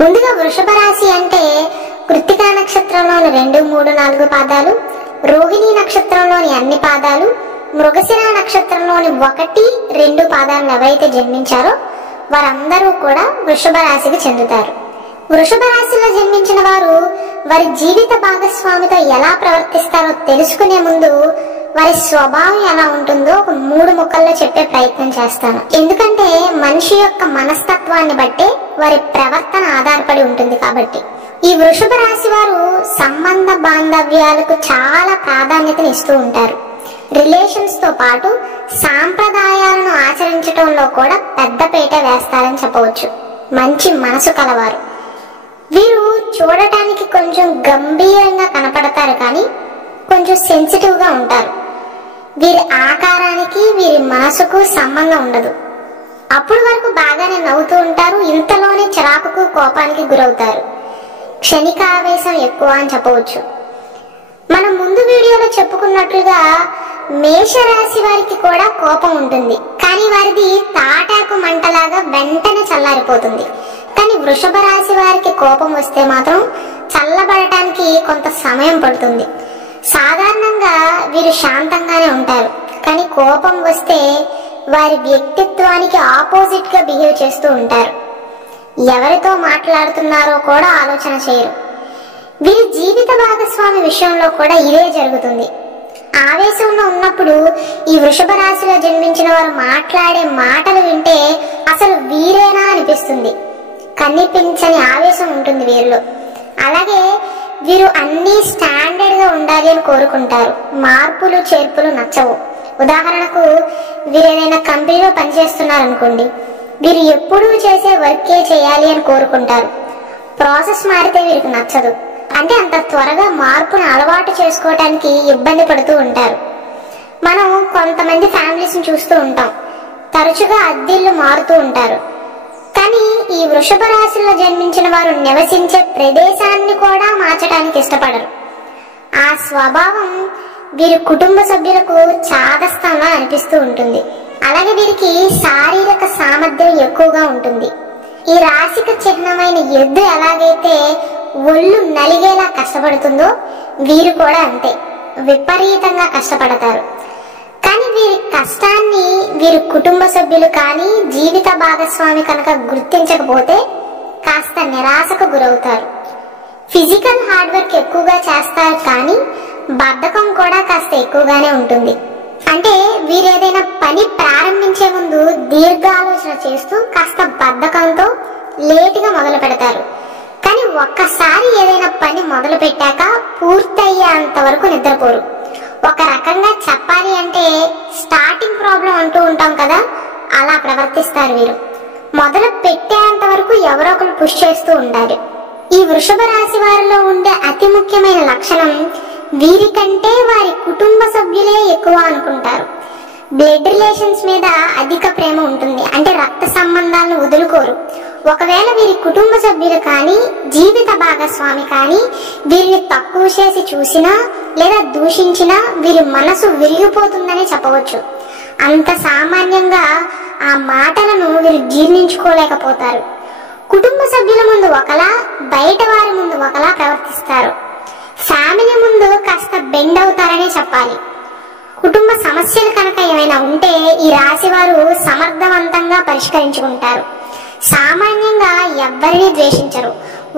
ముందుగా వృషభ రాశి అంటే కృత్తికా నక్షత్రంలోని 2, 3, 4 పాదాలు, రోహిణి నక్షత్రంలోని అన్ని పాదాలు, మృగశిర నక్షత్రంలోని 1, 2 పాదాలను ఎవరైతే జన్మించారో వారందరూ కూడా వృషభ రాశికి చెందుతారు. వృషభ రాశిలో జన్మించిన వారు వారి జీవిత భాగస్వామితో ఎలా ప్రవర్తిస్తారో తెలుసుకునే ముందు వారి స్వభావం ఎలా ఉంటుందో ఒక 3 ముక్కల్లో చెప్పే ప్రయత్నం చేస్తాను. ఎందుకంటే మనిషి యొక్క మనస్తత్వాన్ని బట్టే వారి ప్రవర్తన ఆధారపడి ఉంటుంది కాబట్టి. ఈ వృషభ రాశి వారు సంబంధ బాంధవ్యాలకు చాలా ప్రాధాన్యతను ఇస్తూ ఉంటారు. రిలేషన్స్ తో పాటు సాంప్రదాయాలను ఆచరించడంలో కూడా పెద్దపీట వేస్తారని చెప్పవచ్చు. మంచి మనసు కలవారు. వీరు చూడటానికి కొంచెం గంభీరంగా కనపడతారు, కానీ కొంచెం సెన్సిటివ్ గా ఉంటారు. వీరి ఆకారానికి వీరి మనసుకు సంబంధం ఉండదు. అప్పుడు వరకు బాగానే నవ్వుతూ ఉంటారు, ఇంతలోనే చిరాకుకు కోపానికి గురవుతారు. క్షణికావేశం ఎక్కువ అని చెప్పవచ్చు. మనం ముందు వీడియోలో చెప్పుకున్నట్లుగా మేషరాశి వారికి కూడా కోపం ఉంటుంది, కానీ వారిది తాటాకు మంటలాగా వెంటనే చల్లారిపోతుంది. కానీ వృషభ రాశి వారికి కోపం వస్తే మాత్రం చల్లబడటానికి కొంత సమయం పడుతుంది. సాధారణంగా వీరు శాంతంగానే ఉంటారు, కానీ కోపం వస్తే వారి వ్యక్తిత్వానికి ఆపోజిట్ గా బిహేవ్ చేస్తూ ఉంటారు. ఎవరితో మాట్లాడుతున్నారో కూడా ఆలోచన చేయరు. వీరి జీవిత భాగస్వామి విషయంలో కూడా ఇదే జరుగుతుంది. ఆవేశంలో ఉన్నప్పుడు ఈ వృషభ రాశిలో జన్మించిన వారు మాట్లాడే మాటలు వింటే అసలు వీరేనా అనిపిస్తుంది. కనిపించని ఆవేశం ఉంటుంది వీరిలో. అలాగే వీరు అన్ని స్టాండర్డ్ గా ఉండాలి అని కోరుకుంటారు. మార్పులు చేర్పులు నచ్చవు. ఉదాహరణకు వీరు ఏదైనా కంపెనీలో పనిచేస్తున్నారు అనుకోండి, వీరు ఎప్పుడూ చేసే వర్కే చేయాలి అని కోరుకుంటారు. ప్రాసెస్ మారితే వీరికి నచ్చదు. అంటే అంత త్వరగా మార్పును అలవాటు చేసుకోవటానికి ఇబ్బంది పడుతూ ఉంటారు. మనం కొంతమంది ఫ్యామిలీస్ ని చూస్తూ ఉంటాం, తరచుగా అద్దెళ్ళు మారుతూ ఉంటారు. కానీ ఈ వృషభ రాశిలో జన్మించిన వారు నివసించే ప్రదేశాన్ని కూడా మార్చడానికి ఇష్టపడరు. ఆ స్వభావం వీరి కుటుంబ సభ్యులకు చాదస్తంగా అనిపిస్తూ ఉంటుంది. అలాగే వీరికి శారీరక సామర్థ్యం ఎక్కువగా ఉంటుంది. ఈ రాశికి చిహ్నమైన ఎద్దు ఎలాగైతే ఒళ్ళు నలిగేలా కష్టపడుతుందో వీరు కూడా అంతే, విపరీతంగా కష్టపడతారు. కానీ వీరి కష్టాన్ని వీరి కుటుంబ సభ్యులు కానీ జీవిత భాగస్వామి కనుక గుర్తించకపోతే కాస్త నిరాశకు గురవుతారు. ఫిజికల్ హార్డ్ వర్క్ ఎక్కువగా చేస్తారు, కానీ బద్ధకం కూడా కాస్త ఎక్కువగానే ఉంటుంది. అంటే వీరు ఏదైనా పని ప్రారంభించే ముందు దీర్ఘాలోచన చేస్తూ కాస్త బద్ధకంతో లేటుగా మొదలు పెడతారు. కానీ ఒక్కసారి ఏదైనా పని మొదలు పెట్టాక పూర్తయ్యేంత వరకు నిద్రపోరు. ఒక రకంగా చెప్పాలి అంటే స్టార్టింగ్ ప్రాబ్లం అంటూ ఉంటాం కదా, అలా ప్రవర్తిస్తారు వీరు. మొదలు పెట్టేంత వరకు ఎవరో ఒకరు పుష్ చేస్తూ ఉండాలి. ఈ వృషభ రాశి వారిలో ఉండే అతి ముఖ్యమైన లక్షణం వీరికంటే వారి కుటుంబ సభ్యులే ఎక్కువ అనుకుంటారు. బ్లడ్ రిలేషన్స్ మీద అధిక ప్రేమ ఉంటుంది. అంటే రక్త సంబంధాలను వదులుకోరు. ఒకవేళ వీరి కుటుంబ సభ్యులు కానీ జీవిత భాగస్వామి కానీ వీరిని తక్కువ చేసి చూసినా లేదా దూషించినా వీరి మనసు విరిగిపోతుందని చెప్పవచ్చు. అంత సామాన్యంగా ఆ మాటలను వీరు జీర్ణించుకోలేకపోతారు. కుటుంబ సభ్యుల ముందు ఒకలా, బయట వారి ముందు ఒకలా ప్రవర్తిస్తారు. ఫ్యామిలీ ముందు కాస్త బెండ్ అవుతారనే చెప్పాలి. కుటుంబ సమస్యలు కనుక ఏమైనా ఉంటే ఈ రాశి వారు సమర్థవంతంగా పరిష్కరించుకుంటారు. సామాన్యంగా ఎవరిని ద్వేషించరు.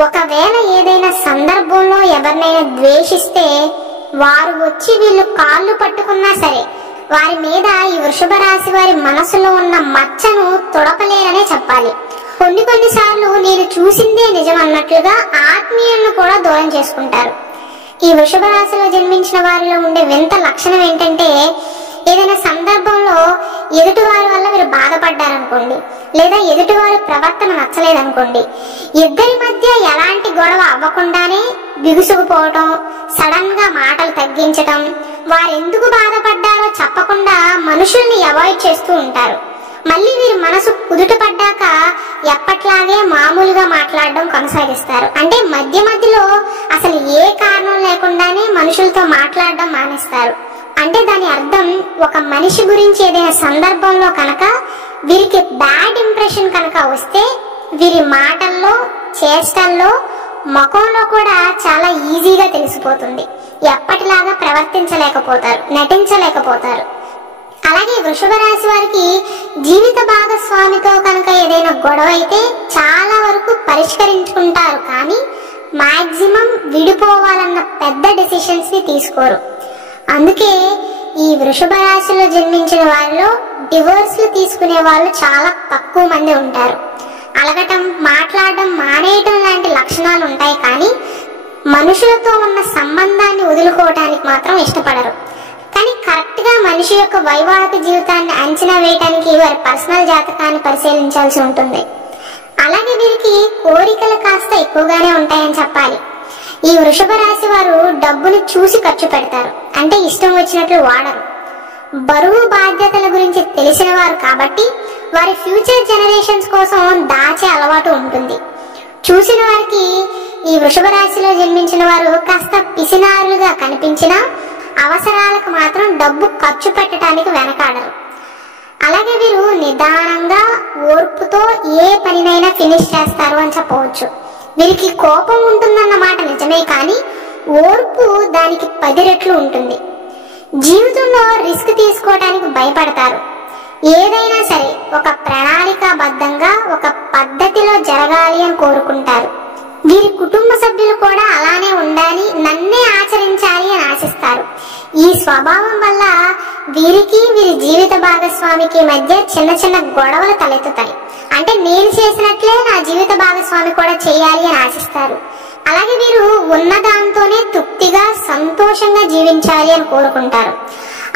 ఒకవేళ ఏదైనా సందర్భంలో ఎవరినైనా ద్వేషిస్తే వారు వచ్చి వీళ్ళు కాళ్ళు పట్టుకున్నా సరే వారి మీద ఈ వృషభ రాశి వారి మనసులో ఉన్న మచ్చను తొడపలేరనే చెప్పాలి. కొన్నిసార్లు నేను చూసిందే నిజం అన్నట్లుగా ఆత్మీయులను కూడా దూరం చేసుకుంటారు. ఈ వృషభ రాశిలో జన్మించిన వారిలో ఉండే వింత లక్షణం ఏంటంటే ఏదైనా సందర్భంలో ఎదుటివారి వల్ల వీరు బాధపడ్డారనుకోండి, లేదా ఎదుటివారి ప్రవర్తన నచ్చలేదనుకోండి, ఇద్దరి మధ్య ఎలాంటి గొడవ అవ్వకుండానే బిగుసుకుపోవటం, సడన్ గా మాటలు తగ్గించటం, వారెందుకు బాధపడ్డారో చెప్పకుండా మనుషుల్ని అవాయిడ్ చేస్తూ ఉంటారు. మళ్ళీ వీరి మనసు కుదుట పడ్డాక ఎప్పట్లాగే మామూలుగా మాట్లాడడం కొనసాగిస్తారు. అంటే మధ్య మధ్యలో అసలు ఏ కారణం లేకుండానే మనుషులతో మాట్లాడడం మానేస్తారు. అంటే దాని అర్థం ఒక మనిషి గురించి ఏదైనా సందర్భంలో కనుక వీరికి బ్యాడ్ ఇంప్రెషన్ కనుక వస్తే వీరి మాటల్లో చేష్టల్లో, ముఖంలో కూడా చాలా ఈజీగా తెలిసిపోతుంది. ఎప్పటిలాగా ప్రవర్తించలేకపోతారు, నటించలేకపోతారు. అలాగే వృషభ రాశి వారికి జీవిత భాగస్వామితో కనుక ఏదైనా గొడవ అయితే చాలా వరకు పరిష్కరించుకుంటారు, కానీ మాక్సిమం విడిపోవాలన్న పెద్ద డెసిషన్స్ ని తీసుకోరు. అందుకే ఈ వృషభ రాశిలో జన్మించిన వారిలో డివోర్స్లు తీసుకునే వాళ్ళు చాలా తక్కువ మంది ఉంటారు. అలగటం, మాట్లాడడం మానేయటం లాంటి లక్షణాలు ఉంటాయి, కానీ మనుషులతో ఉన్న సంబంధాన్ని వదులుకోవటానికి మాత్రం ఇష్టపడరు. కానీ కరెక్ట్ గా మనిషి యొక్క వైవాహిక జీవితాన్ని అంచనా వేయడానికి వారి పర్సనల్ జాతకాన్ని పరిశీలించాల్సి ఉంటుంది. అలాగే వీరికి కోరికలు కాస్త ఎక్కువగానే ఉంటాయని చెప్పాలి. ఈ వృషభ రాశి వారు డబ్బును చూసి ఖర్చు పెడతారు, అంటే ఇష్టం వచ్చినట్లు వాడరు. బరువు బాధ్యతల గురించి తెలిసిన వారు కాబట్టి వారి ఫ్యూచర్ జనరేషన్స్ కోసం దాచే అలవాటు ఉంటుంది. చూసిన వారికి ఈ వృషభ రాశిలో జన్మించిన వారు కాస్త పిసినారులుగా కనిపించినా అవసరాలకు మాత్రం డబ్బు ఖర్చు పెట్టడానికి వెనకాడరు. అలాగే వీరు నిదానంగా, ఓర్పుతో ఏ పనినైనా ఫినిష్ చేస్తారు అని చెప్పవచ్చు. వీరికి కోపం ఉంటుందన్న మాట నిజమే, కానీ ఓర్పు దానికి 10 రెట్లు ఉంటుంది. జీవితంలో రిస్క్ తీసుకోవడానికి భయపడతారు. ఏదైనా సరే ఒక ప్రణాళికాబద్ధంగా, ఒక పద్ధతిలో జరగాలి అని కోరుకుంటారు. వీరి కుటుంబ సభ్యులు కూడా అలానే ఉండాలి, నన్నే ఆచరించాలి అని ఆశిస్తారు. ఈ స్వభావం వల్ల వీరికి, వీరి జీవిత భాగస్వామికి మధ్య చిన్న చిన్న గొడవలు తలెత్తుతాయి. అంటే నేను చేసినట్లే నా జీవిత భాగస్వామి కూడా చేయాలి అని ఆశిస్తారు. అలాగే వీరు ఉన్న దాంతోనే తృప్తిగా, సంతోషంగా జీవించాలి అని కోరుకుంటారు.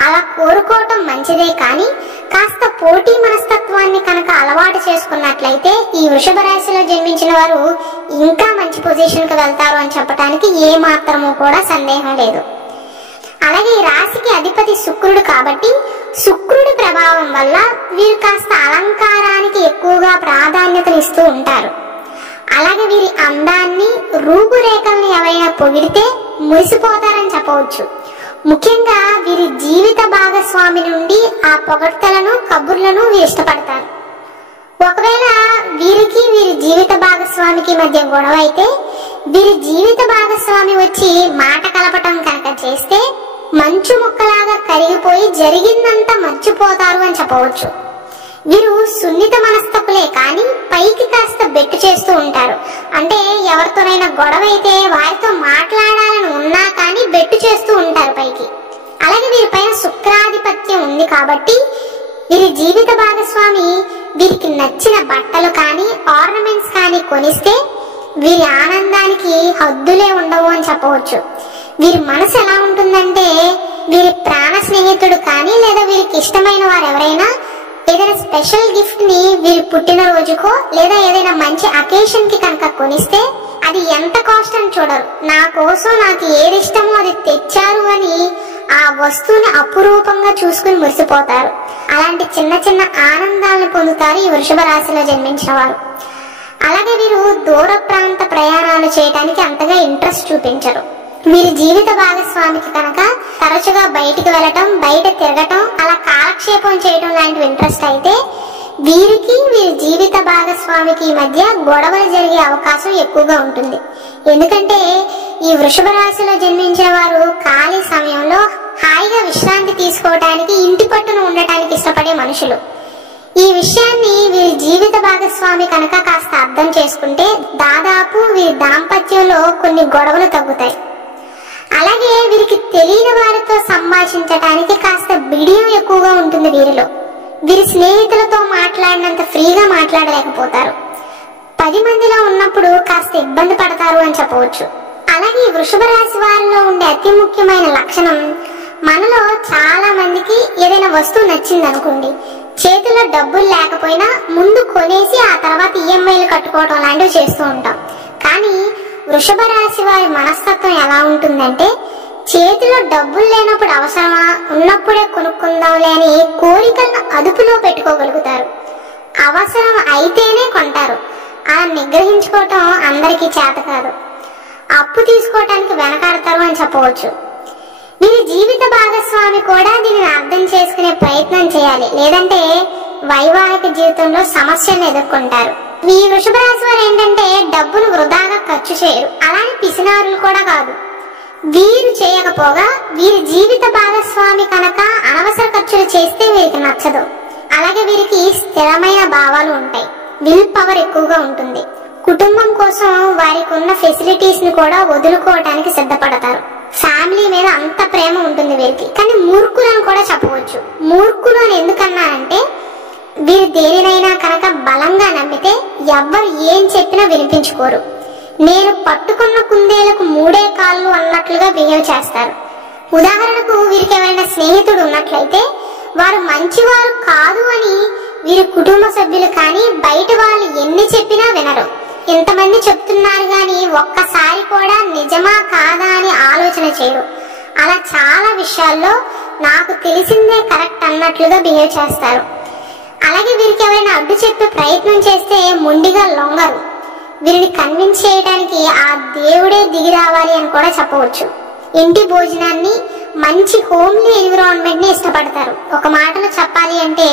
అలా కోరుకోవటం మంచిదే, కానీ కాస్త పోటీ మనస్తత్వాన్ని కనుక అలవాటు చేసుకున్నట్లయితే ఈ వృషభ రాశిలో జన్మించిన వారు ఇంకా మంచి పొజిషన్ కి వెళ్తారు అని చెప్పడానికి ఏ మాత్రము కూడా సందేహం లేదు. అలాగే ఈ రాశికి అధిపతి శుక్రుడు కాబట్టి శుక్రుడి ప్రభావం వల్ల వీరు కాస్త అలంకారానికి ఎక్కువగా ప్రాధాన్యతనిస్తూ ఉంటారు. అలాగే వీరి అందాన్ని, రూపురేఖల్ని ఎవరైనా పొగిడితే మురిసిపోతారని చెప్పవచ్చు. ముఖ్యంగా వీరి జీవిత భాగస్వామి నుండి ఆ పొగడ్తలను, కబుర్లను వీరు ఇష్టపడతారు. ఒకవేళ వీరికి, వీరి జీవిత భాగస్వామికి మధ్య గొడవ అయితే వీరి జీవిత భాగస్వామి వచ్చి మాట కలపటం కనుక చేస్తే మంచు ముక్కలాగా కరిగిపోయి జరిగిందంతా మర్చిపోతారు అని చెప్పవచ్చు. వీరు సున్నిత మనస్తకులే, కానీ పైకి కాస్త బెట్టు చేస్తూ ఉంటారు. అంటే ఎవరితోనైనా గొడవ అయితే వారితో మాట్లాడాలని ఉన్నా కానీ బెట్టు చేస్తూ ఉంటారు పైకి. అలాగే వీరిపైన శుక్రాధిపత్యం ఉంది కాబట్టి వీరి జీవిత భాగస్వామి వీరికి నచ్చిన బట్టలు కానీ, ఆర్నమెంట్స్ కానీ కొనిస్తే వీరి ఆనందానికి హద్దులే ఉండవు అని చెప్పవచ్చు. వీరి మనసు ఎలా ఉంటుందంటే వీరి ప్రాణ స్నేహితుడు కానీ, లేదా వీరికి ఇష్టమైన వారు ఎవరైనా ఏదైనా స్పెషల్ గిఫ్ట్ ని వీరి పుట్టినరోజుకో లేదా ఏదైనా మంచి అకేషన్ కి కనుక కొనిస్తే అది ఎంత కాస్ట్ అని చూడరు. నా కోసం నాకు ఏది ఇష్టమో అది తెచ్చారు అని ఆ వస్తువుని అపురూపంగా చూసుకుని మురిసిపోతారు. అలాంటి చిన్న చిన్న ఆనందాలను పొందుతారు ఈ వృషభ రాశిలో జన్మించిన వారు. అలాగే వీరు దూర ప్రాంత ప్రయాణాలు చేయడానికి అంతగా ఇంట్రెస్ట్ చూపించరు. వీరి జీవిత భాగస్వామికి కనుక తరచుగా బయటికి వెళ్ళటం, బయట తిరగటం, అలా కాలక్షేపం చేయడం లాంటివి ఇంట్రెస్ట్ అయితే వీరికి, వీరి జీవిత భాగస్వామికి మధ్య గొడవలు జరిగే అవకాశం ఎక్కువగా ఉంటుంది. ఎందుకంటే ఈ వృషభ రాశిలో జన్మించిన వారు ఖాళీ సమయంలో హాయిగా విశ్రాంతి తీసుకోవటానికి, ఇంటి పట్టున ఉండటానికి ఇష్టపడే మనుషులు. ఈ విషయాన్ని వీరి జీవిత భాగస్వామి కనుక కాస్త అర్థం చేసుకుంటే దాదాపు వీరి దాంపత్యంలో కొన్ని గొడవలు తగ్గుతాయి. అలాగే వీరికి తెలియని వారితో సంభాషించడానికి కాస్త బిడియం ఎక్కువగా ఉంటుంది వీరిలో. వీరి స్నేహితులతో మాట్లాడినంత ఫ్రీగా మాట్లాడలేకపోతారు. 10 మందిలో ఉన్నప్పుడు కాస్త ఇబ్బంది పడతారు అని చెప్పవచ్చు. అలాగే ఈ వృషభ రాశి వారిలో ఉండే అతి ముఖ్యమైన లక్షణం, మనలో చాలా మందికి ఏదైనా వస్తువు నచ్చింది అనుకోండి, చేతిలో డబ్బులు లేకపోయినా ముందు కొనేసి ఆ తర్వాత ఈఎంఐలు కట్టుకోవడం లాంటివి చేస్తూ ఉంటాం. కానీ వృషభ రాశి వారి మనస్తత్వం ఎలా ఉంటుందంటే చేతిలో డబ్బులు లేనప్పుడు అవసరమా, ఉన్నప్పుడే కొనుక్కుందాంలే అని కోరికలను అదుపులో పెట్టుకోగలుగుతారు. అవసరం అయితేనే కొంటారు. అలా నిగ్రహించుకోవటం అందరికీ చేత కాదు. అప్పు తీసుకోవటానికి వెనకాడతారు అని చెప్పవచ్చు. వీరి జీవిత భాగస్వామి కూడా దీనిని అర్థం చేసుకునే ప్రయత్నం చేయాలి, లేదంటే వైవాహిక జీవితంలో సమస్యలను ఎదుర్కొంటారు. ఈ వృషభ రాశి వారు ఏంటంటే డబ్బును వృధాగా ఖర్చు చేయరు, అలానే పిసినారులు కూడా కాదు. వీరు చేయకపోగా వీరి జీవిత భాగస్వామి కనుక అనవసర ఖర్చులు చేస్తే వీరికి నచ్చదు. అలాగే వీరికి స్థిరమైన భావాలు ఉంటాయి, విల్ పవర్ ఎక్కువగా ఉంటుంది. కుటుంబం కోసం వారికి ఉన్న ఫెసిలిటీస్ ని కూడా వదులుకోవడానికి సిద్ధపడతారు. ఫ్యామిలీ మీద అంత ప్రేమ ఉంటుంది వీరికి. కానీ మూర్ఖులను కూడా చెప్పవచ్చు. మూర్ఖులు అని ఎందుకన్నానంటే వీరు దేనినైనా కనుక బలంగా నమ్మితే ఎవ్వరు ఏం చెప్పినా వినిపించుకోరు. నేను పట్టుకున్న కుందేలకు 3 కాళ్ళు అన్నట్లుగా బిహేవ్ చేస్తారు. ఉదాహరణకు వీరికి ఎవరైనా స్నేహితుడు ఉన్నట్లయితే వారు మంచివారు కాదు అని వీరి కుటుంబ సభ్యులు కానీ బయట వాళ్ళు ఎన్ని చెప్పినా వినరు. ఇంతమంది చెప్తున్నారు గాని ఒక్కసారి కూడా నిజమా కాదా అని ఆలోచన చేయరు. అలా చాలా విషయాల్లో నాకు తెలిసిందే కరెక్ట్ అన్నట్లుగా బిహేవ్ చేస్తారు. అలాగే వీరికి ఎవరైనా అడ్డు చెప్పే ప్రయత్నం చేస్తే మొండిగా లొంగరు. వీరిని కన్విన్స్ చేయడానికి ఆ దేవుడే దిగి రావాలి అని కూడా చెప్పవచ్చు. ఇంటి భోజనాన్ని, మంచి హోమ్లీ ఎన్విరాన్మెంట్ ని ఇష్టపడతారు. ఒక మాటలో చెప్పాలి అంటే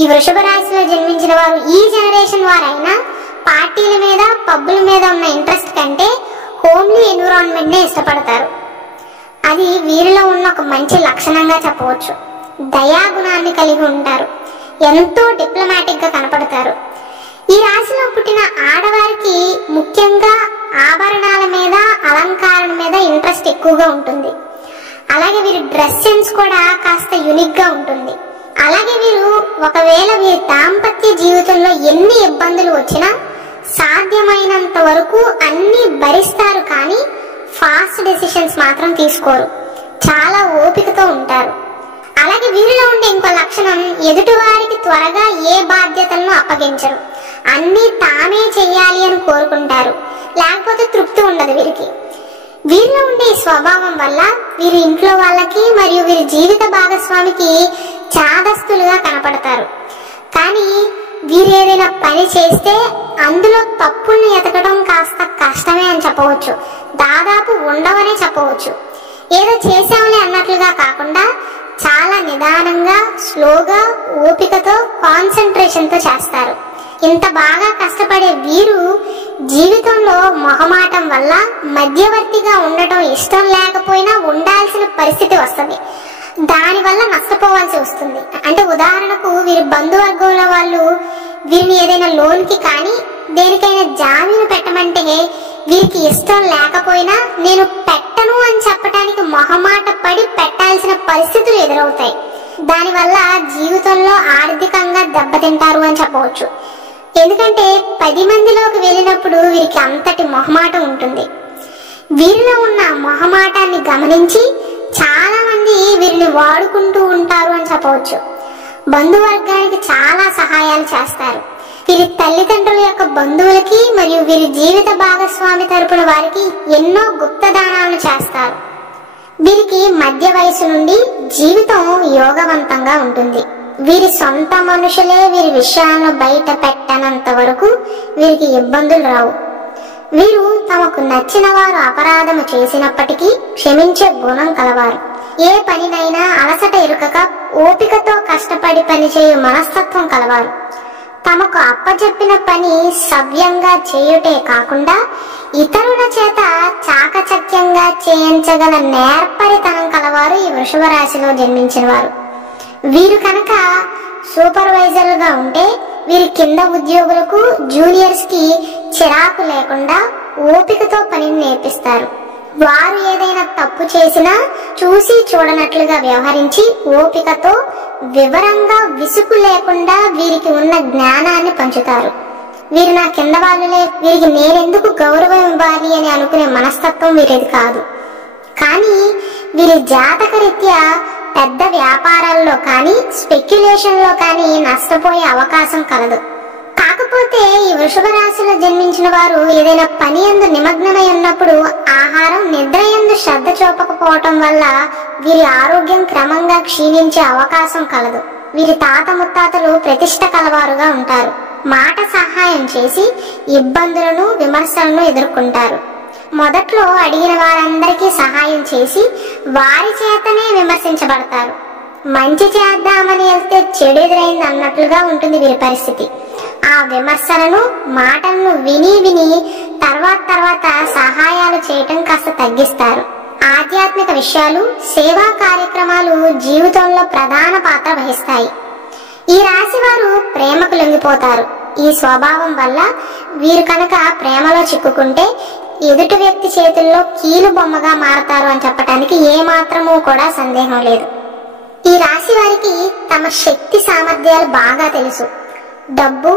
ఈ వృషభ రాశిలో జన్మించిన వారు ఈ జనరేషన్ వారైనా పార్టీల మీద, పబ్బుల మీద ఉన్న ఇంట్రెస్ట్ కంటే హోమ్లీ ఎన్విరాన్మెంట్ నే ఇష్టపడతారు. అది వీరిలో ఉన్న ఒక మంచి లక్షణంగా చెప్పవచ్చు. దయాగుణాన్ని కలిగి ఉంటారు, ఎంతో డిప్లొమాటిక్ గా కనపడతారు. ఈ రాశిలో పుట్టిన ఆడవారికి ముఖ్యంగా ఆభరణాల మీద, అలంకారం మీద ఇంట్రెస్ట్ ఎక్కువగా ఉంటుంది. అలాగే వీరి డ్రెస్ సెన్స్ కూడా కాస్త యూనిక్ గా ఉంటుంది. అలాగే వీరు ఒకవేళ వీరి దాంపత్య జీవితంలో ఎన్ని ఇబ్బందులు వచ్చినా సాధ్యమైనంత వరకు అన్ని భరిస్తారు, కానీ ఫాస్ట్ డెసిషన్స్ మాత్రం తీసుకోరు. చాలా ఓపికతో ఉంటారు. అలాగే వీరిలో ఉండే ఇంకో లక్షణం, ఎదుటి వారికి త్వరగా ఏ బాధ్యతలను అప్పగించరు. అన్ని తామే చెయ్యాలి అని కోరుకుంటారు, లేకపోతే తృప్తి ఉండదు వీరికి. వీరిలో ఉండే ఈ స్వభావం వల్ల వీరి ఇంట్లో వాళ్ళకి మరియు వీరి జీవిత భాగస్వామికి చాదస్తులుగా కనపడతారు. కానీ వీరు ఏదైనా పని చేస్తే అందులో తప్పుల్ని ఎతకడం కాస్త కష్టమే అని చెప్పవచ్చు. దాదాపు ఉండవనే చెప్పవచ్చు. ఏదో చేసామని అన్నట్లుగా కాకుండా చాలా నిదానంగా, స్లోగా, ఓపికతో, కాన్సన్ట్రేషన్ తో చేస్తారు. ఇంత బాగా కష్టపడే వీరు జీవితంలో మొహమాటం వల్ల మధ్యవర్తిగా ఉండటం ఇష్టం లేకపోయినా ఉండాల్సిన పరిస్థితి వస్తుంది. దానివల్ల నష్టపోవాల్సి వస్తుంది. అంటే ఉదాహరణకు వీరి బంధువర్గంలో వాళ్ళు వీరిని ఏదైనా లోన్ కి కానీ దేనికైనా జామీను పెట్టమంటే వీరికి ఇష్టం లేకపోయినా నేను పెట్టను అని చెప్పడానికి మొహమాట పడి పెట్టాల్సిన పరిస్థితులు ఎదురవుతాయి. దానివల్ల జీవితంలో ఆర్థికంగా దెబ్బతింటారు అని చెప్పవచ్చు. ఎందుకంటే 10 మందిలోకి వెళ్ళినప్పుడు వీరికి అంతటి మొహమాటం ఉంటుంది. వీరిలో ఉన్న మొహమాటాన్ని గమనించి చాలా మంది వీరిని వాడుకుంటూ ఉంటారు అని చెప్పవచ్చు. బంధువర్గానికి చాలా సహాయాలు చేస్తారు. వీరి తల్లిదండ్రుల యొక్క బంధువులకి మరియు వీరి జీవిత భాగస్వామి తరపున వారికి ఎన్నో గుప్తదానాలను చేస్తారు. వీరికి మధ్య వయసు నుండి జీవితం యోగవంతంగా ఉంటుంది. వీరి సొంత మనుషులే వీరి విషయాలను బయట పెట్టనంత వరకు వీరికి ఇబ్బందులు రావు. వీరు తమకు నచ్చిన వారు అపరాధము చేసినప్పటికీ క్షమించే గుణం కలవారు. ఏ పనినైనా అలసట ఇరుకక ఓపికతో కష్టపడి పనిచేయు మనస్తత్వం కలవారు. తమకు అప్పచెప్పిన పని సవ్యంగా చేయుటే కాకుండా ఇతరుల చేత చాకచక్యంగా చేయించగల నేర్పరితనం కలవారు ఈ వృషభ రాశిలో జన్మించిన వారు. వీరు కనుక సూపర్వైజర్లుగా ఉంటే వీరి కింద ఉద్యోగులకు, జూనియర్స్ కి చిరాకు లేకుండా ఓపికతో పనిని నేర్పిస్తారు. వారు ఏదైనా తప్పు చేసినా చూసి చూడనట్లుగా వ్యవహరించి ఓపికతో వివరంగా విసుగు లేకుండా వీరికి ఉన్న జ్ఞానాన్ని పంచుతారు. వీరు నా కింద వాళ్ళులే, వీరికి నేనెందుకు గౌరవం ఇవ్వాలి అని అనుకునే మనస్తత్వం వీరిది కాదు. కానీ వీరి జాతకరీత్యా పెద్ద వ్యాపారాల్లో కానీ స్పెక్యులేషన్ లో కానీ నష్టపోయే అవకాశం కలదు. కాకపోతే ఈ వృషభ రాశిలో జన్మించిన వారు ఏదైనా పని యందు నిమగ్నమై ఉన్నప్పుడు ఆహారం, నిద్ర యందు శ్రద్ధ చూపకపోవటం వల్ల వీరి ఆరోగ్యం క్రమంగా క్షీణించే అవకాశం కలదు. వీరి తాత ముత్తాతలు ప్రతిష్ట కలవారుగా ఉంటారు. మాట సహాయం చేసి ఇబ్బందులను, విమర్శలను ఎదుర్కొంటారు. మొదట్లో అడిగిన వారందరికీ సహాయం చేసి వారి చేతనే విమర్శించబడతారు. మంచి చేద్దామని వెళ్తే చెడు ఎదురైంది అన్నట్లుగా ఉంటుంది వీరి పరిస్థితి. ఆ విమర్శలను మాటలను విని తర్వాత సహాయాలు చేయటం కాస్త తగ్గిస్తారు. ఆధ్యాత్మిక విషయాలు, సేవా కార్యక్రమాలు జీవితంలో ప్రధాన పాత్ర వహిస్తాయి. ఈ రాశి వారు ప్రేమకు లొంగిపోతారు. ఈ స్వభావం వల్ల వీరు కనుక ప్రేమలో చిక్కుకుంటే ఎదుటి వ్యక్తి చేతుల్లో కీలు బొమ్మగా మారతారు అని చెప్పడానికి ఏమాత్రమూ కూడా సందేహం లేదు. ఈ రాశి వారికి తమ శక్తి సామర్థ్యాలు బాగా తెలుసు. డబ్బు,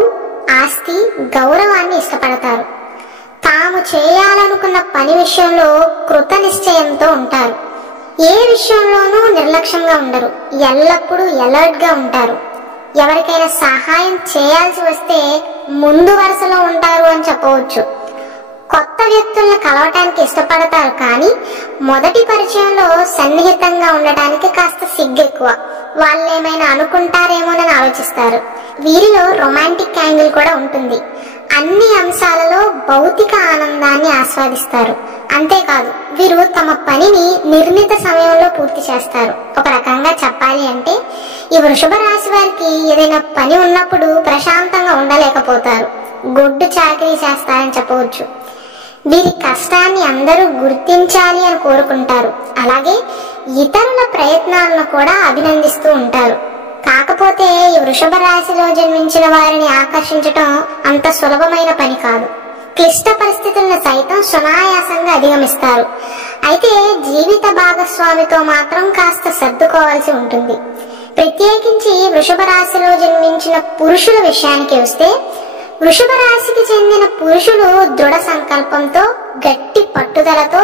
ఆస్తి, గౌరవాన్ని ఇష్టపడతారు. తాము చేయాలనుకున్న పని విషయంలో కృత నిశ్చయంతో ఉంటారు. ఏ విషయంలోనూ నిర్లక్ష్యంగా ఉండరు. ఎల్లప్పుడూ అలర్ట్ గా ఉంటారు. ఎవరికైనా సహాయం చేయాల్సి వస్తే ముందు వరుసలో ఉంటారు అని చెప్పవచ్చు. కొత్త వ్యక్తులను కలవటానికి ఇష్టపడతారు, కానీ మొదటి పరిచయంలో సన్నిహితంగా ఉండటానికి కాస్త సిగ్గెక్కువ. వాళ్ళు ఏమైనా అనుకుంటారేమోనని ఆలోచిస్తారు. వీరిలో రొమాంటిక్ యాంగిల్ కూడా ఉంటుంది. అన్ని అంశాలలో భౌతిక ఆనందాన్ని ఆస్వాదిస్తారు. అంతేకాదు, వీరు తమ పనిని నిర్ణీత సమయంలో పూర్తి చేస్తారు. ఒక రకంగా చెప్పాలి అంటే ఈ వృషభ రాశి వారికి ఏదైనా పని ఉన్నప్పుడు ప్రశాంతంగా ఉండలేకపోతారు. గొడ్డు చాకరీ చేస్తారని చెప్పవచ్చు. వీరి కష్టాన్ని అందరూ గుర్తించాలి అని కోరుకుంటారు. అలాగే ఇతరుల ప్రయత్నాలను కూడా అభినందిస్తూ ఉంటారు. కాకపోతే ఈ వృషభ రాశిలో జన్మించిన వారిని ఆకర్షించటం అంత సులభమైన పని కాదు. క్లిష్ట పరిస్థితులను సైతం సునాయాసంగా అధిగమిస్తారు. అయితే జీవిత భాగస్వామితో మాత్రం కాస్త సర్దుకోవాల్సి ఉంటుంది. ప్రత్యేకించి వృషభ రాశిలో జన్మించిన పురుషుల విషయానికి వస్తే, వృషభ రాశికి చెందిన పురుషులు దృఢ సంకల్పంతో, గట్టి పట్టుదలతో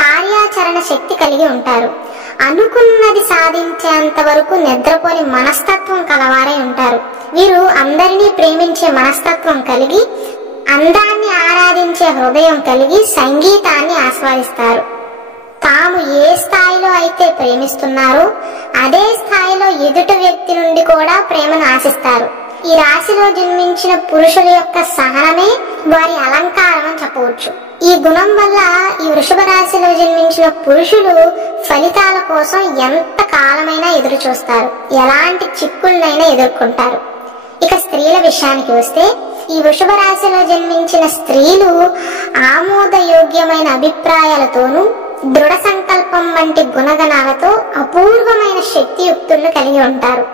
కార్యాచరణ శక్తి కలిగి ఉంటారు. అనుకున్నది సాధించేంత వరకు నిద్రపోని మనస్తత్వం కలవారై ఉంటారు. వీరు అందరినీ ప్రేమించే మనస్తత్వం కలిగి, అందాన్ని ఆరాధించే హృదయం కలిగి సంగీతాన్ని ఆస్వాదిస్తారు. తాము ఏ స్థాయిలో అయితే ప్రేమిస్తున్నారో అదే స్థాయిలో ఎదుటి వ్యక్తి నుండి కూడా ప్రేమను ఆశిస్తారు. ఈ రాశిలో జన్మించిన పురుషుల యొక్క సహనమే వారి అలంకారం అని చెప్పవచ్చు. ఈ గుణం వల్ల ఈ వృషభ రాశిలో జన్మించిన పురుషులు ఫలితాల కోసం ఎంత కాలమైనా ఎదురు చూస్తారు. ఎలాంటి చిక్కులనైనా ఎదుర్కొంటారు. ఇక స్త్రీల విషయానికి వస్తే, ఈ వృషభ రాశిలో జన్మించిన స్త్రీలు ఆమోదయోగ్యమైన అభిప్రాయాలతోనూ దృఢ సంకల్పం వంటి గుణగణాలతో అపూర్వమైన శక్తియుక్తులను కలిగి ఉంటారు.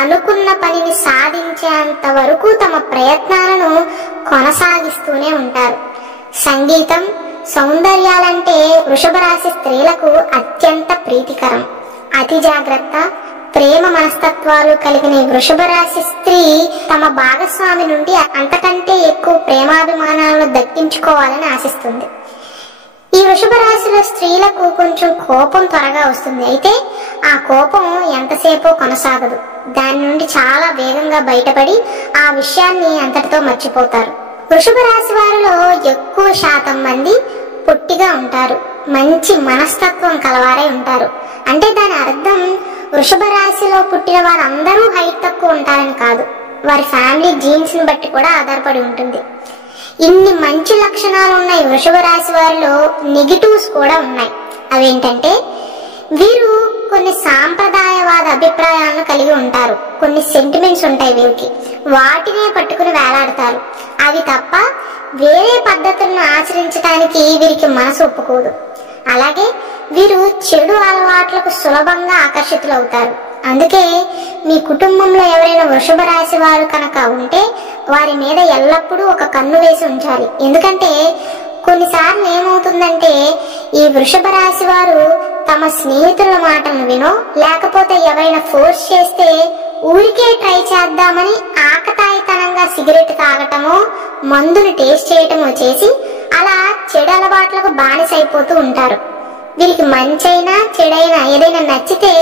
అనుకున్న పనిని సాధించేంత వరకు తమ ప్రయత్నాలను కొనసాగిస్తూనే ఉంటారు. సంగీతం, సౌందర్యాలంటే వృషభ రాశి స్త్రీలకు అత్యంత ప్రీతికరం. అతి జాగ్రత్త, ప్రేమ మనస్తత్వాలు కలిగిన వృషభ రాశి స్త్రీ తమ భాగస్వామి నుండి అంతకంటే ఎక్కువ ప్రేమాభిమానాలను దక్కించుకోవాలని ఆశిస్తుంది. ఈ వృషభ రాశిలో స్త్రీలకు కొంచెం కోపం త్వరగా వస్తుంది. అయితే ఆ కోపం ఎంతసేపో కొనసాగదు. దాని నుండి చాలా వేగంగా బయటపడి ఆ విషయాన్ని అంతటితో మర్చిపోతారు. వృషభ రాశి వారిలో ఎక్కువ శాతం మంది పొట్టిగా ఉంటారు. మంచి మనస్తత్వం కలవారై ఉంటారు. అంటే దాని అర్థం వృషభ రాశిలో పుట్టిన వారందరూ హైట్ తక్కువ ఉంటారని కాదు. వారి ఫ్యామిలీ జీన్స్ ని బట్టి కూడా ఆధారపడి ఉంటుంది. ఇన్ని మంచి లక్షణాలు ఉన్న వృషభ రాశి వారిలో నెగిటివ్స్ కూడా ఉన్నాయి. అవేంటంటే, వీరు కొన్ని సాంప్రదాయవాద అభిప్రాయాలను కలిగి ఉంటారు. కొన్ని సెంటిమెంట్స్ ఉంటాయి వీరికి. వాటినే పట్టుకుని వేలాడతారు. అవి తప్ప వేరే పద్ధతులను ఆచరించడానికి వీరికి మనసు ఒప్పుకోదు. అలాగే వీరు చెడు అలవాట్లకు సులభంగా ఆకర్షితులవుతారు. అందుకే మీ కుటుంబంలో ఎవరైనా వృషభ రాశి వారు కనుక ఉంటే వారి మీద ఎల్లప్పుడూ ఒక కన్ను వేసి ఉంచాలి. ఎందుకంటే కొన్నిసార్లు ఏమవుతుందంటే, ఈ వృషభ రాశి వారు తమ స్నేహితుల మాటలను వినో, లేకపోతే ఎవరైనా ఫోర్స్ చేస్తే ఊరికే ట్రై చేద్దామని ఆకతాయితనంగా సిగరెట్ తాగటమో, మందులు టేస్ట్ చేయటమో చేసి అలా చెడు అలవాట్లకు బానిసైపోతూ ఉంటారు. వీరికి మంచైనా చెడైనా ఏదైనా నచ్చితే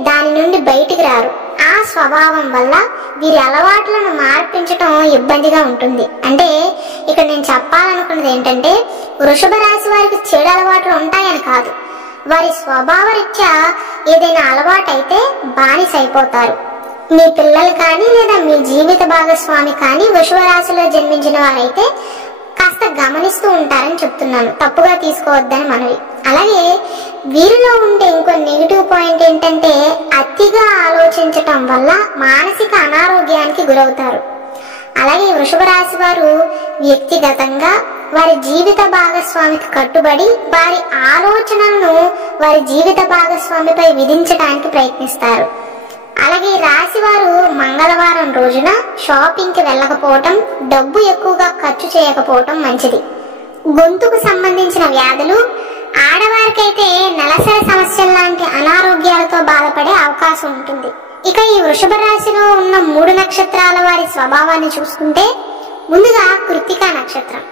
దాని నుండి బయటికి రారు. ఆ స్వభావం వల్ల వీరి అలవాట్లను మార్పించటం ఇబ్బందిగా ఉంటుంది. అంటే ఇక్కడ నేను చెప్పాలనుకున్నది ఏంటంటే, వృషభ రాశి వారికి చెడు అలవాట్లు ఉంటాయని కాదు. వారి స్వభావ రీత్యా ఏదైనా అలవాటు అయితే బానిసైపోతారు. మీ పిల్లలు కానీ లేదా మీ జీవిత భాగస్వామి కానీ వృషభ రాశిలో జన్మించిన వారైతే కాస్త గమనిస్తూ ఉంటారని చెప్తున్నాను. తప్పుగా తీసుకోవద్దని మనవి. అలాగే వీరిలో ఉండే ఇంకో నెగిటివ్ పాయింట్ ఏంటంటే, అతిగా ఆలోచించటం వల్ల మానసిక అనారోగ్యానికి గురవుతారు. అలాగే వృషభ రాశి వారు వ్యక్తిగతంగా వారి జీవిత భాగస్వామికి కట్టుబడి వారి ఆలోచనలను వారి జీవిత భాగస్వామిపై విధించడానికి ప్రయత్నిస్తారు. అలాగే ఈ రాశి వారు మంగళవారం రోజున షాపింగ్కి వెళ్ళకపోవటం, డబ్బు ఎక్కువగా ఖర్చు చేయకపోవటం మంచిది. గొంతుకు సంబంధించిన వ్యాధులు, ఆడవారికైతే నెలసరి సమస్యల లాంటి అనారోగ్యాలతో బాధపడే అవకాశం ఉంటుంది. ఇక ఈ వృషభ రాశిలో ఉన్న 3 నక్షత్రాల వారి స్వభావాన్ని చూసుకుంటే ముందుగా కృత్తికా నక్షత్రం.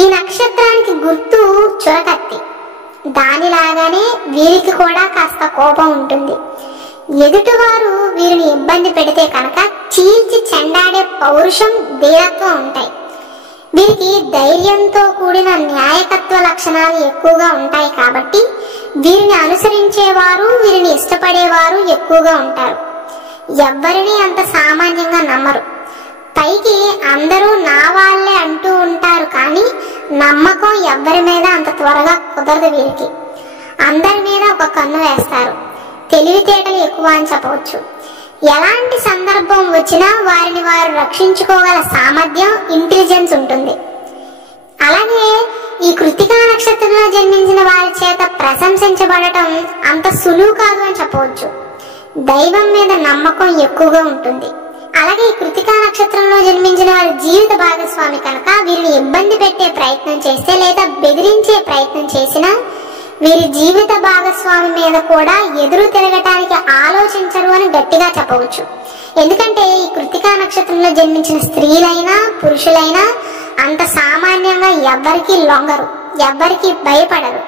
ఈ నక్షత్రానికి గుర్తు చురకత్తి. దానిలాగానే వీరికి కూడా కాస్త కోపం ఉంటుంది. ఎదుటివారు వీరిని ఇబ్బంది పెడితే కనుక చీల్చి చెండాడే పౌరుషం, ధీరత్వం ఉంటాయి. వీరికి ధైర్యంతో కూడిన న్యాయకత్వ లక్షణాలు ఎక్కువగా ఉంటాయి కాబట్టి వీరిని అనుసరించేవారు, వీరిని ఇష్టపడేవారు ఎక్కువగా ఉంటారు. ఎవ్వరిని అంత సామాన్యంగా నమ్మరు. పైకి అందరూ నా వాళ్ళే అంటూ ఉంటారు కానీ నమ్మకం ఎవ్వరి మీద అంత త్వరగా కుదరదు. వీరికి అందరి మీద ఒక కన్ను వేస్తారు. తెలివితేటలు ఎక్కువ అని చెప్పవచ్చు. ఎలాంటి సందర్భం వచ్చినా వారిని వారు రక్షించుకోగల సామర్థ్యం, ఇంటెలిజెన్స్ ఉంటుంది. అలాగే ఈ కృత్తికా నక్షత్రంలో జన్మించిన వారి చేత ప్రశంసించబడటం అంత సులువు కాదు అని చెప్పవచ్చు. దైవం మీద నమ్మకం ఎక్కువగా ఉంటుంది. అలాగే ఈ కృత్తికా నక్షత్రంలో జన్మించిన వారి జీవిత భాగస్వామి కనుక వీరిని ఇబ్బంది పెట్టే ప్రయత్నం చేస్తే లేదా బెదిరించే ప్రయత్నం చేసినా వీరి జీవిత భాగస్వామి మీద కూడా ఎదురు తిరగటానికి ఆలోచించరు అని గట్టిగా చెప్పవచ్చు. ఎందుకంటే ఈ కృత్తికా నక్షత్రంలో జన్మించిన స్త్రీలైనా పురుషులైనా అంత సామాన్యంగా ఎవ్వరికి లొంగరు, ఎవ్వరికి భయపడరు.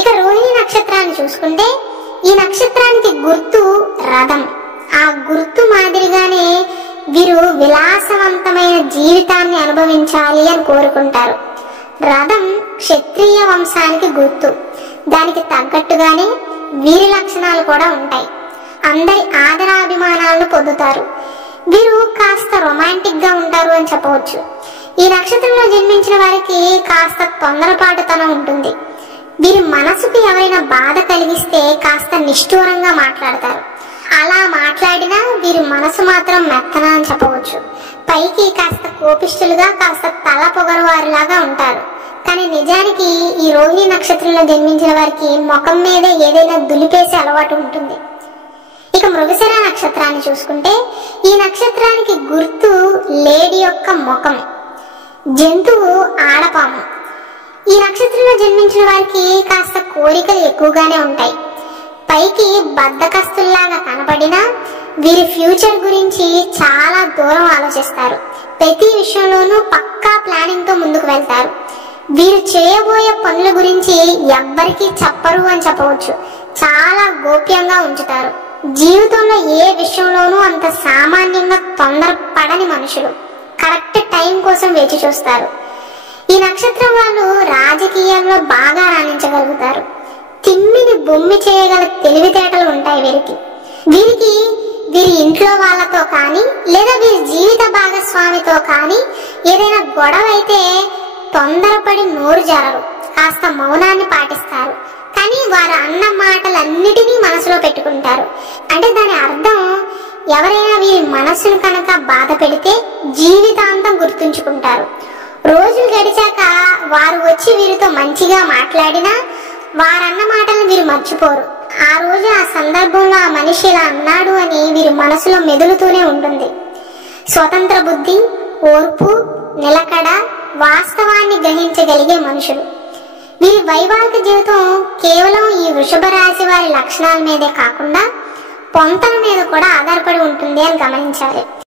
ఇక రోహిణి నక్షత్రాన్ని చూసుకుంటే ఈ నక్షత్రానికి గుర్తు రథం. ఆ గుర్తు మాదిరిగానే వీరు విలాసవంతమైన జీవితాన్ని అనుభవించాలి అని కోరుకుంటారు. రథం క్షత్రియ వంశానికి గుర్తు. దానికి తగ్గట్టుగానే వీరి లక్షణాలు కూడా ఉంటాయి. అందరి ఆదరాభిమానాలను పొందుతారు. వీరు కాస్త రొమాంటిక్ గా ఉంటారు అని చెప్పవచ్చు. ఈ నక్షత్రంలో జన్మించిన వారికి కాస్త తొందరపాటుతనం ఉంటుంది. వీరి మనసుకు ఎవరైనా బాధ కలిగిస్తే కాస్త నిష్ఠూరంగా మాట్లాడతారు. అలా మాట్లాడినా వీరి మనసు మాత్రం మెత్తన అని చెప్పవచ్చు. పైకి కాస్త కోపిష్ఠులుగా, కాస్త తల పొగరు వారిలాగా ఉంటారు. కానీ నిజానికి ఈ రోహిణి నక్షత్రంలో జన్మించిన వారికి ముఖం మీద ఏదైనా దులిపేసే అలవాటు ఉంటుంది. ఇక మృగశిర నక్షత్రాన్ని చూసుకుంటే ఈ నక్షత్రానికి గుర్తు లేడీ యొక్క ముఖం. జంతువు ఆడపాము. ఈ నక్షత్రంలో జన్మించిన వారికి కాస్త కోరికలు ఎక్కువగానే ఉంటాయి. పైకి బద్ధకస్తుల్లాగా కనపడినా వీరి ఫ్యూచర్ గురించి చాలా దూరం ఆలోచిస్తారు. ప్రతి విషయంలోనూ పక్కా ప్లానింగ్ తో ముందుకు వెళ్తారు. వీరు చేయబోయే పనుల గురించి ఎవ్వరికీ చెప్పరు అని చెప్పవచ్చు. చాలా గోప్యంగా ఉంచుతారు. జీవితంలో ఏ విషయంలోనూ అంత సామాన్యంగా తొందరపడని మనుషులు. కరెక్ట్ టైం కోసం వేచి చూస్తారు. ఈ నక్షత్రం వాళ్ళు రాజకీయాల్లో బాగా రాణించగలుగుతారు. తిమ్మిని బొమ్మి చేయగల తెలివితేటలు ఉంటాయి వీరికి. వీరి ఇంట్లో వాళ్ళతో కానీ లేదా వీరి జీవిత భాగస్వామితో కానీ ఏదైనా గొడవ అయితే తొందరపడి నోరు జారరు. కాస్త మౌనాన్ని పాటిస్తారు. కానీ వారు అన్న మాటలన్నిటినీ మనసులో పెట్టుకుంటారు. అంటే దాని అర్థం ఎవరైనా వీరి మనసును కనుక బాధ పెడితే జీవితాంతం గుర్తుంచుకుంటారు. రోజులు గడిచాక వారు వచ్చి వీరితో మంచిగా మాట్లాడినా వారన్న మాటలను వీరు మర్చిపోరు. ఆ రోజు ఆ సందర్భంలో ఆ మనిషి ఇలా అన్నాడు అని వీరి మనసులో మెదులుతూనే ఉంటుంది. స్వతంత్ర బుద్ధి, ఓర్పు, నిలకడ, వాస్తవాన్ని గ్రహించగలిగే మనుషులు. వీరి వైవాహిక జీవితం కేవలం ఈ వృషభ రాశి వారి లక్షణాల మీదే కాకుండా పొంతన మీద కూడా ఆధారపడి ఉంటుంది అని గమనించాలి.